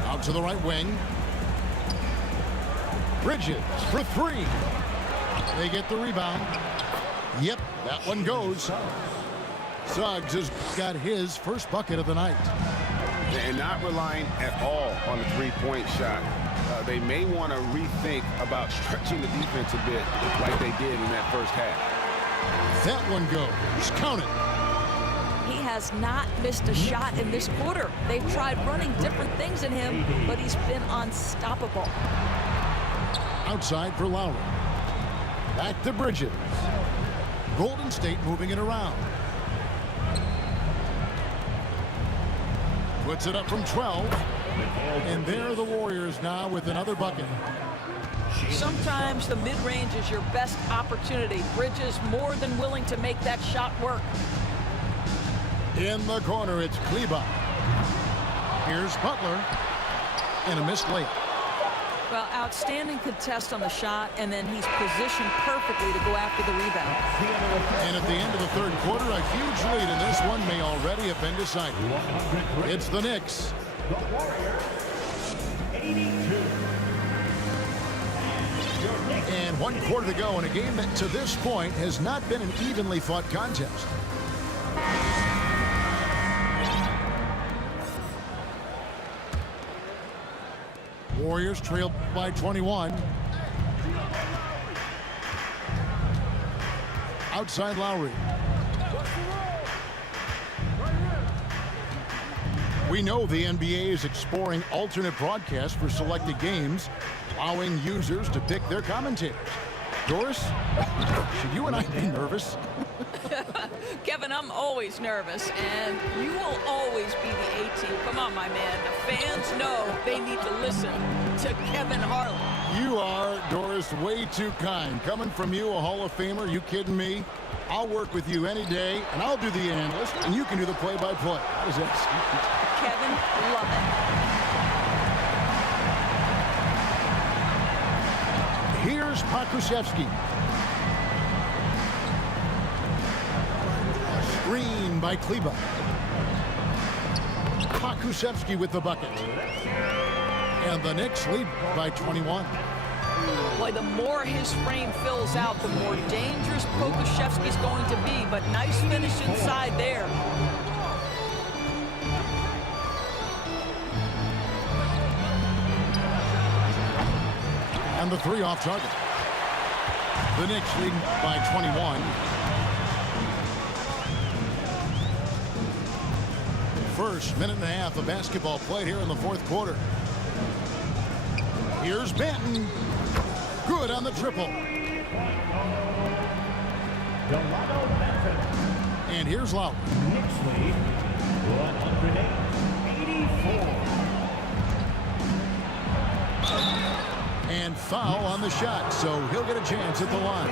Out to the right wing. Bridges for 3. They get the rebound. Yep, that one goes. Suggs has got his first bucket of the night. And not relying at all on the three-point shot. They may want to rethink about stretching the defense a bit like they did in that first half. That one goes. Count it. He has not missed a shot in this quarter. They've tried running different things in him, but he's been unstoppable. Outside for Lowry. Back to Bridges. Golden State moving it around. Puts it up from 12. And there are the Warriors now with another bucket. Sometimes the mid-range is your best opportunity. Bridges more than willing to make that shot work. In the corner, it's Kleba. Here's Butler. And a missed layup. Well, outstanding contest on the shot, and then he's positioned perfectly to go after the rebound. And at the end of the third quarter, a huge lead, and this one may already have been decided. It's the Knicks. The Warriors, 82. And 1 quarter to go in a game that to this point has not been an evenly fought contest. Warriors trailed by 21. Outside Lowry. We know the NBA is exploring alternate broadcasts for selected games, allowing users to pick their commentators. Doris, should you and I be nervous? Kevin, I'm always nervous, and you will always be the A-team. Come on, my man. The fans know they need to listen to Kevin Harlan. You are, Doris, way too kind. Coming from you, a Hall of Famer, you kidding me? I'll work with you any day, and I'll do the analyst, and you can do the play-by-play. How does that sound? Kevin, love it. Here's Pokusevski. Screen by Kleba. Pokusevski with the bucket. And the Knicks lead by 21. Boy, the more his frame fills out, the more dangerous Pokusevski's going to be. But nice finish inside there. And the three off target. The Knicks lead by 21. First minute and a half of basketball played here in the fourth quarter. Here's Banton. Good on the triple. And here's Lowry. Knicks lead 184. And foul on the shot, so he'll get a chance at the line.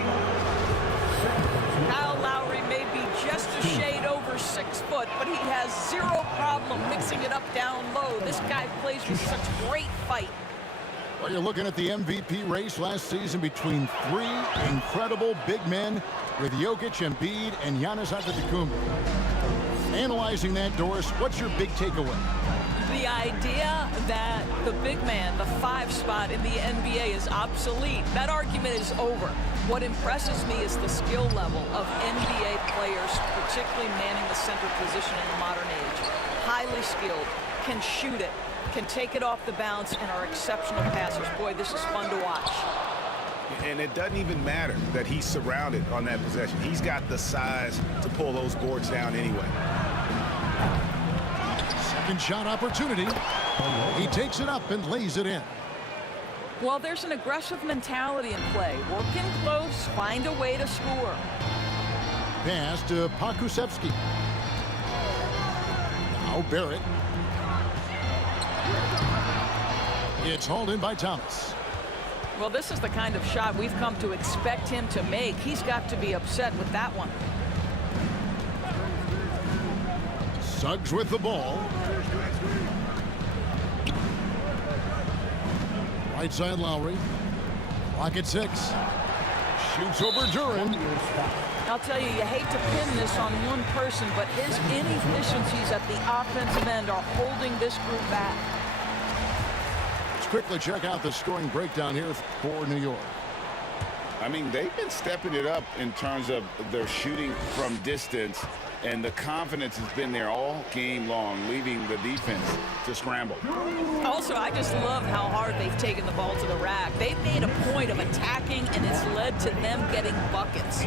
Kyle Lowry may be just a shade over 6 foot, but he has zero problem mixing it up down low. This guy plays with such great fight. Well, you're looking at the MVP race last season between three incredible big men with Jokic, Embiid, and Giannis Antetokounmpo. Analyzing that, Doris, what's your big takeaway? The idea that the big man, the 5 spot in the NBA is obsolete, that argument is over. What impresses me is the skill level of NBA players, particularly manning the center position in the modern age. Highly skilled, can shoot it, can take it off the bounce, and are exceptional passers. Boy, this is fun to watch. And it doesn't even matter that he's surrounded on that possession. He's got the size to pull those boards down anyway. Second shot opportunity. He takes it up and lays it in. Well, there's an aggressive mentality in play. Work in close, find a way to score. Pass to Pokusevski. Now Barrett. It's hauled in by Thomas. Well, this is the kind of shot we've come to expect him to make. He's got to be upset with that one. Suggs with the ball. Right side Lowry. Clock at 6. Shoots over Duran. I'll tell you, you hate to pin this on one person, but his inefficiencies at the offensive end are holding this group back. Let's quickly check out the scoring breakdown here for New York. I mean, they've been stepping it up in terms of their shooting from distance, and the confidence has been there all game long, leaving the defense to scramble. Also, I just love how hard they've taken the ball to the rack. They've made a point of attacking, and it's led to them getting buckets.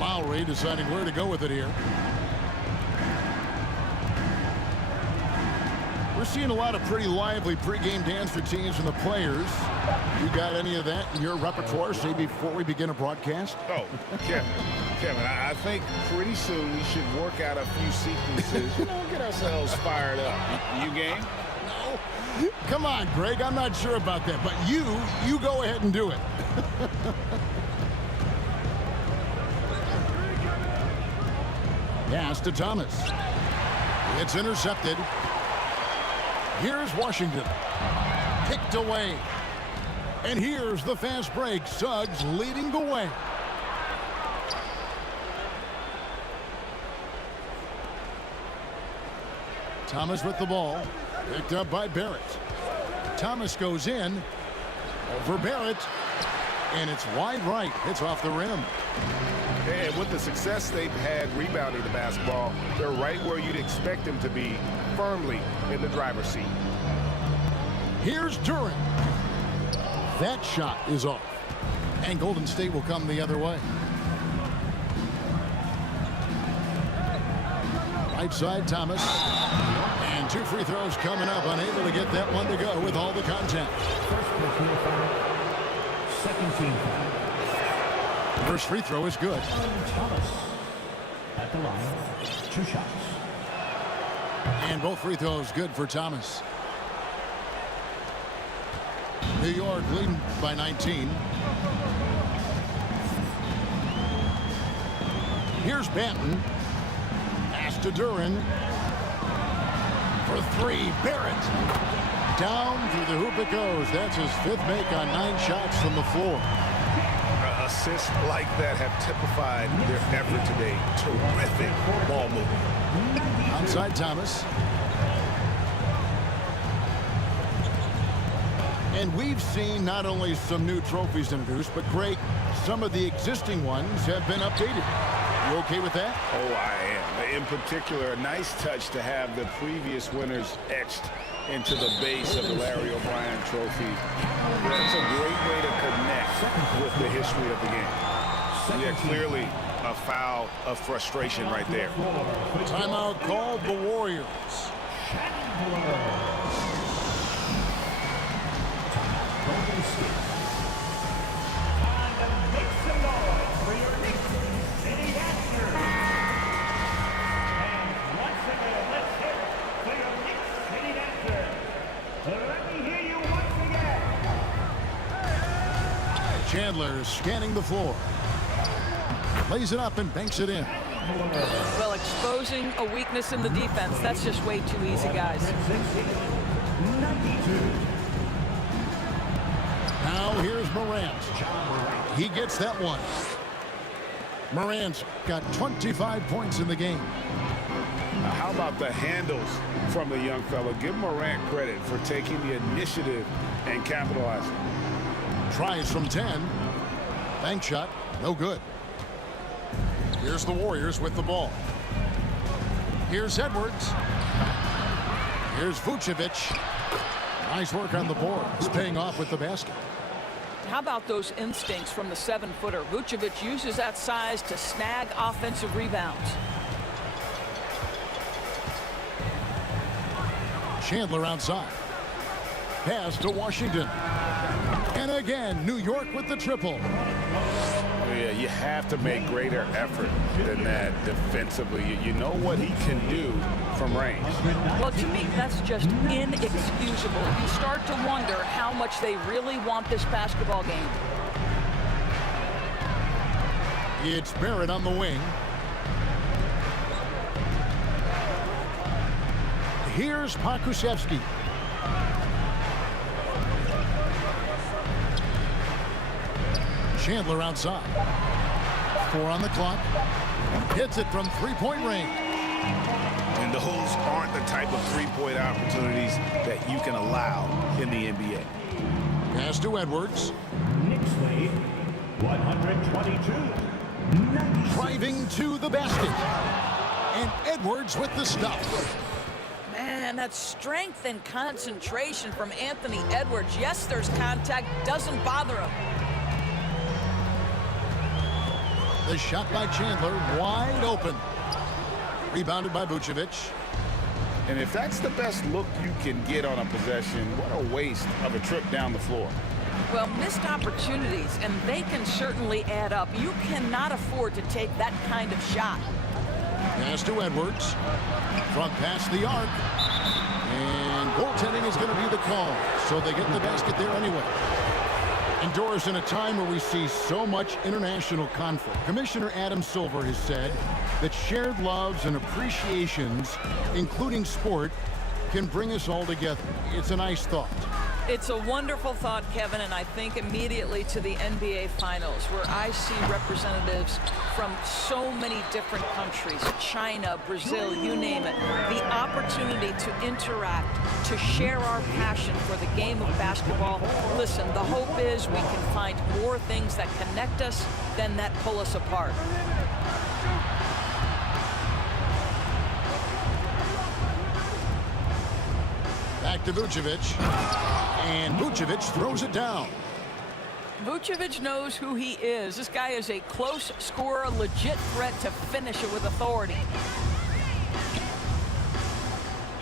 Lowry deciding where to go with it here. We're seeing a lot of pretty lively pregame dance routines from the players. You got any of that in your repertoire, say, before we begin a broadcast? Oh, Kevin, I think pretty soon we should work out a few sequences, get ourselves fired up. You game? No. Come on, Greg, I'm not sure about that, but you go ahead and do it. Pass to Thomas. It's intercepted. Here's Washington. Picked away. And here's the fast break. Suggs leading the way. Thomas with the ball. Picked up by Barrett. Thomas goes in. Over Barrett. And it's wide right. It's off the rim. And with the success they've had rebounding the basketball, they're right where you'd expect them to be, firmly in the driver's seat. Here's Duran. That shot is off. And Golden State will come the other way. Right side, Thomas. And 2 free throws coming up. Unable to get that one to go with all the contact. Second team foul. First free throw is good. Thomas at the line. 2 shots. And both free throws good for Thomas. New York leading by 19. Here's Banton. Pass to Duran. For 3, Barrett. Down through the hoop it goes. That's his 5th make on 9 shots from the floor. A Assists like that have typified their effort today. Terrific ball movement. Outside Thomas. And we've seen not only some new trophies introduced, but Greg, some of the existing ones have been updated. You okay with that? Oh, I am. In particular, a nice touch to have the previous winners etched into the base of the Larry O'Brien trophy. That's a great way to connect with the history of the game. Yeah, clearly a foul of frustration right there. Timeout called the Warriors. Chandler scanning the floor. Lays it up and banks it in. Well, exposing a weakness in the defense, that's just way too easy, guys. Now here's Morant. He gets that one. Morant's got 25 points in the game. Now, how about the handles from the young fella? Give Morant credit for taking the initiative and capitalizing. Tries from 10. Bank shot, no good. Here's the Warriors with the ball. Here's Edwards. Here's Vucevic. Nice work on the board. It's paying off with the basket. How about those instincts from the 7-footer? Vucevic uses that size to snag offensive rebounds. Chandler outside. Pass to Washington. And again, New York with the triple. Yeah, you have to make greater effort than that defensively. You know what he can do from range. Well, to me, that's just inexcusable. You start to wonder how much they really want this basketball game. It's Barrett on the wing. Here's Pokusevski. Chandler outside. 4 on the clock. Hits it from three-point range. And those aren't the type of three-point opportunities that you can allow in the NBA. Pass to Edwards. Knicks lead 122. Driving to the basket. And Edwards with the stop. Man, that strength and concentration from Anthony Edwards. Yes, there's contact. Doesn't bother him. The shot by Chandler, wide open. Rebounded by Vucevic. And if that's the best look you can get on a possession, what a waste of a trip down the floor. Well, missed opportunities, and they can certainly add up. You cannot afford to take that kind of shot. Pass to Edwards. Front past the arc. And goaltending is going to be the call. So they get the basket there anyway. And Doris, in a time where we see so much international conflict, Commissioner Adam Silver has said that shared loves and appreciations, including sport, can bring us all together. It's a nice thought. It's a wonderful thought, Kevin, and I think immediately to the NBA Finals, where I see representatives from so many different countries, China, Brazil, you name it, the opportunity to interact, to share our passion for the game of basketball. Listen, the hope is we can find more things that connect us than that pull us apart. Back to Vucevic. And Vucevic throws it down. Vucevic knows who he is. This guy is a close scorer, a legit threat to finish it with authority.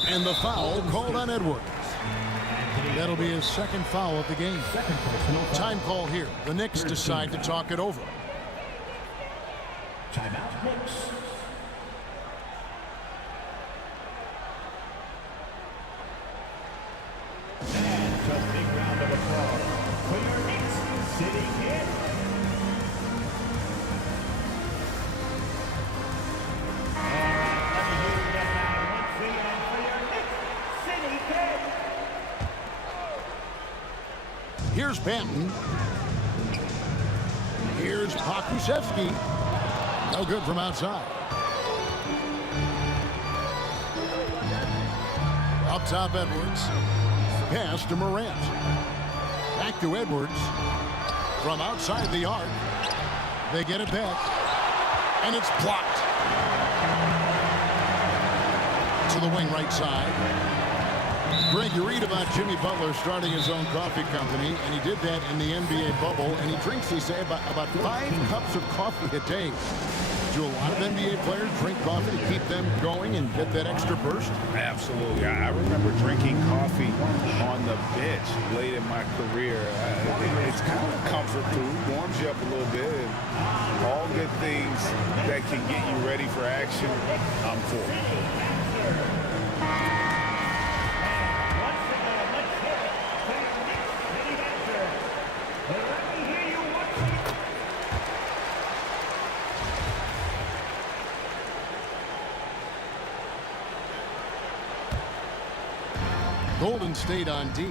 And the foul called on Edwards. That'll be his second foul of the game. Time call here. The Knicks decide to talk it over. Timeout, Knicks. And a big round of applause for your Knicks City Kid. Let me hear you get down once again for your Knicks City Kid. Here's Banton. Here's Pokusevski. No good from outside. Up top, Edwards. Pass to Morant. Back to Edwards. From outside the arc. They get it back. And it's blocked. To the wing right side. Greg, you read about Jimmy Butler starting his own coffee company, and he did that in the NBA bubble, and he drinks, they say, about 5 cups of coffee a day. Do a lot of NBA players drink coffee to keep them going and get that extra burst? Absolutely. I remember drinking coffee on the bench late in my career. It's kind of comfort food, warms you up a little bit, and all good things that can get you ready for action, I'm for. Golden State on D.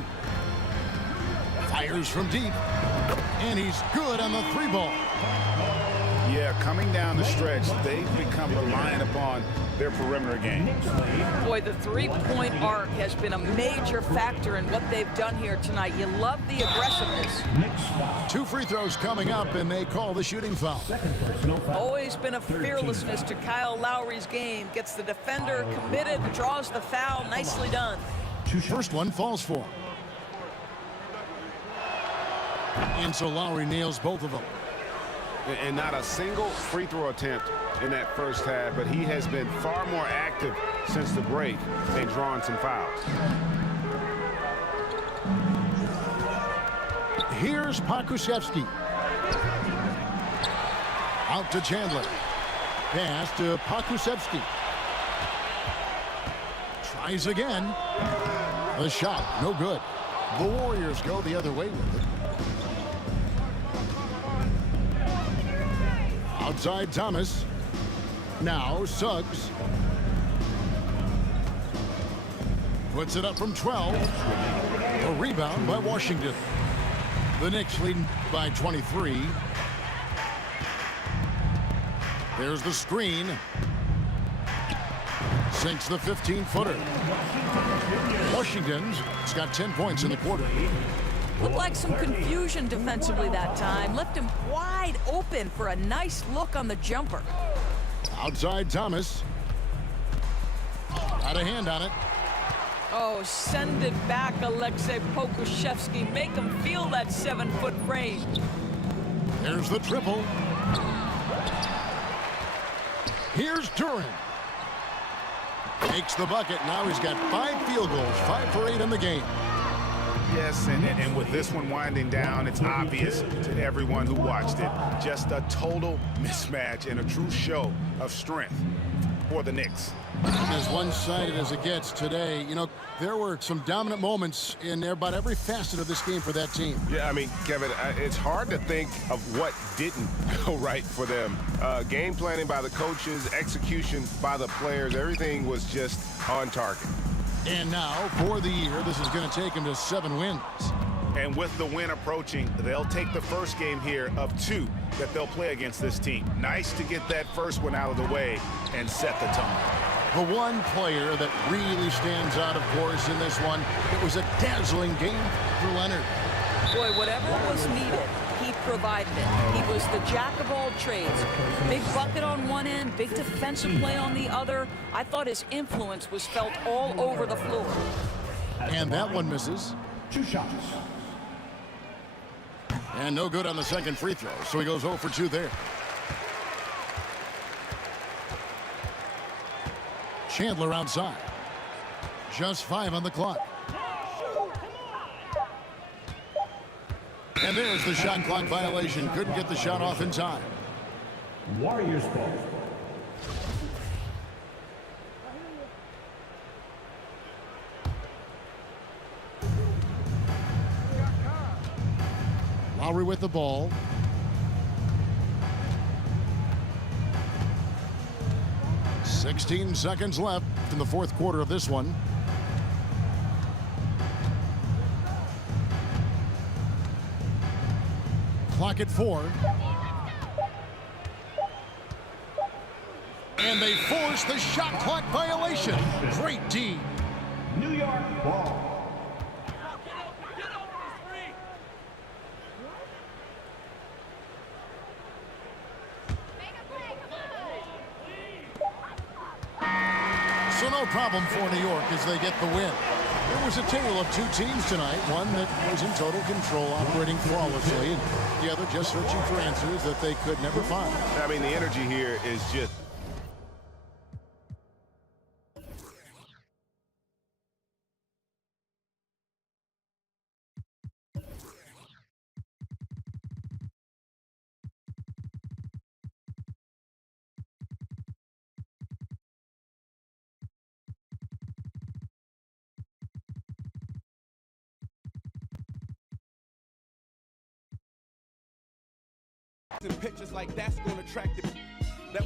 Fires from deep. And he's good on the 3-ball. Yeah, coming down the stretch, they've become reliant upon their perimeter game. Boy, the three-point arc has been a major factor in what they've done here tonight. You love the aggressiveness. 2 free throws coming up, and they call the shooting foul. Always been a fearlessness to Kyle Lowry's game. Gets the defender committed, draws the foul. Nicely done. First one falls for him. And so Lowry nails both of them. And not a single free throw attempt in that first half, but he has been far more active since the break and drawn some fouls. Here's Pokusevski. Out to Chandler. Pass to Pokusevski. Tries again. The shot, no good. The Warriors go the other way with it. Outside Thomas. Now Suggs. Puts it up from 12. A rebound by Washington. The Knicks leading by 23. There's the screen. Sinks the 15-footer. Washington's got 10 points in the quarter. Looked like some confusion defensively that time. Left him wide open for a nice look on the jumper. Outside Thomas. Got a hand on it. Oh, send it back, Alexei Pokusevski. Make him feel that 7-foot range. There's the triple. Here's Duran. Takes the bucket. Now he's got 5 field goals, 5 for 8 in the game. Yes, and with this one winding down, it's obvious to everyone who watched it. Just a total mismatch and a true show of strength for the Knicks. As one-sided as it gets today, you know, there were some dominant moments in about every facet of this game for that team. Yeah, I mean, Kevin, it's hard to think of what didn't go right for them. Game planning by the coaches, execution by the players, everything was just on target. And now, for the year, this is going to take them to 7 wins. And with the win approaching, they'll take the first game here of 2 that they'll play against this team. Nice to get that first one out of the way and set the tone. The one player that really stands out, of course, in this one, it was a dazzling game for Leonard. Boy, whatever was needed, he provided it. He was the jack of all trades. Big bucket on one end, big defensive play on the other. I thought his influence was felt all over the floor. And that one misses. 2 shots. And no good on the second free throw, so he goes 0 for 2 there. Chandler outside. Just 5 on the clock. And there's the shot clock violation. Couldn't get the shot off in time. Warriors ball. Lowry with the ball. "16 seconds left in the fourth quarter of this one. Clock at 4. And they force the shot clock violation. Great D. New York ball. So no problem for New York as they get the win. It was a tale of two teams tonight, one that was in total control, operating flawlessly, and the other just searching for answers that they could never find. I mean, the energy here is just... Pictures like that's gonna attract the